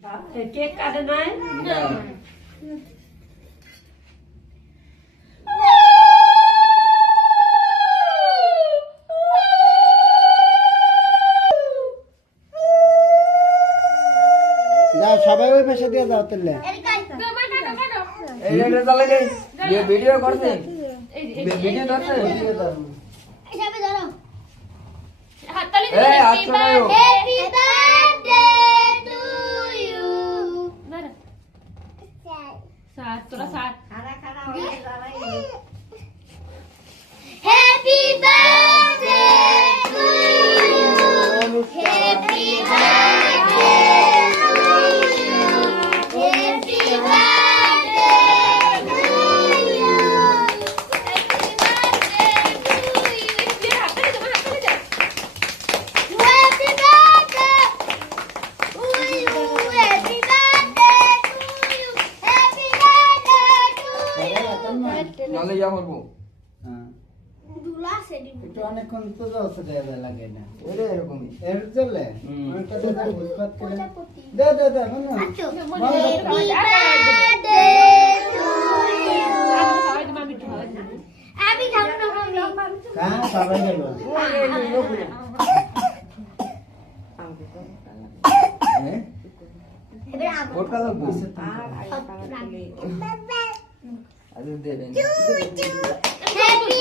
কেক কাটে নাই না যাও সবাই ওই পাশে দিয়ে যাও তাহলে এই রে চালাই দে ये वीडियो করছে ভিডিও করছে হিসাবে ধরো হাততালি এই হাত ছড়াও হ্যাপি বার্থডে টু ইউ সাত তোরা সাত happy birthday to you happy birthday to you happy birthday to you happy birthday to you হাততালি তোমার হাততালি দাও happy birthday to you happy birthday to you happy birthday to you নালে যা করব হ্যাঁ দুলা সেদি একটু অনেকক্ষণ তো যাচ্ছে দেয়া লাগে না এরে এরকমই এর চলে হুম। অনেকটা তো ভুলপাত করে দে দে দে বন্ধু বার্থডে টু ইউ সবাই তোমার মিঠু হয় আমি খাবো না মামি হ্যাঁ সবাই গেল হ্যাঁ এবার আবার কোট কালো বস আজ দে দেন হ্যাপি